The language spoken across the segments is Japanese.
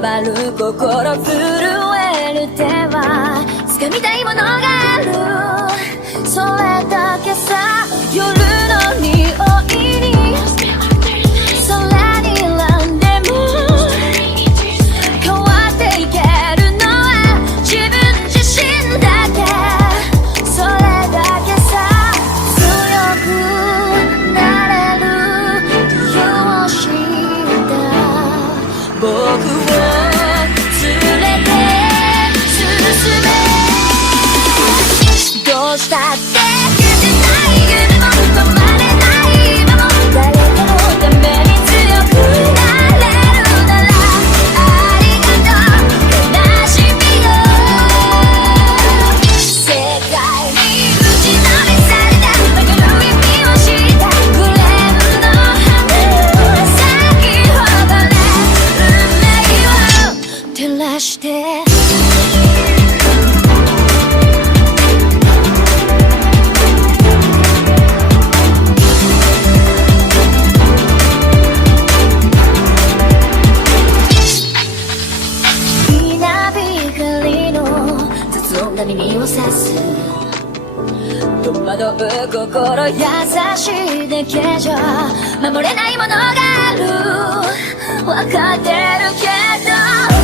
回る心震える手は掴みたいものがある、それだけさ。夜の匂いに空に選んでも変わっていけるのは自分自身だけ、それだけさ。強くなれる理由を知った僕を連れて進め、どうしたって消せない夢も止まれない今も、誰かのために強くなれるならありがとう悲しみよ。世界に打ちのめされた曲がる意味を知ったグレーの花を咲き誇れ運命を照らして、耳を刺す戸惑う心優しいだけじゃ守れないものがある、分かってるけど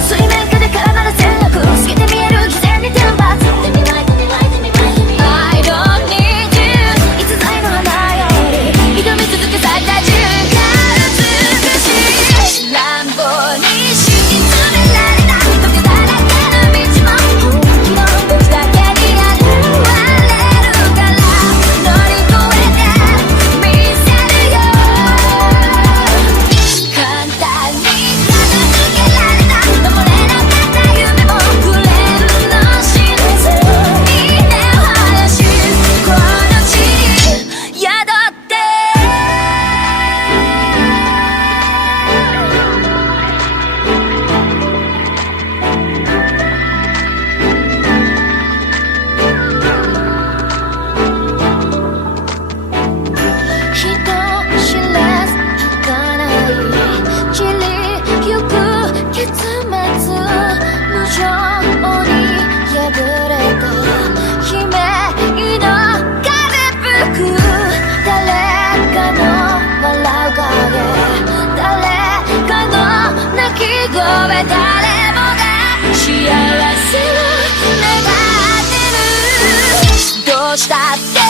水面下で絡まる戦略透けて見える偽善に天罰 I don't need you いつぞやの花より挑み続け咲いた自分が美しい乱暴に敷き詰められた時だらけの道も本気の時だけに現れるから乗り越えてみせるよ。簡単に片付けられた守れなかった夢もクレームの真実に根を生やしこの地に宿って人知れず儚い散りゆく結末無情に破れた悲鳴の風吹く誰かの笑う影誰かの泣き声誰もが幸せを願ってる、どうしたって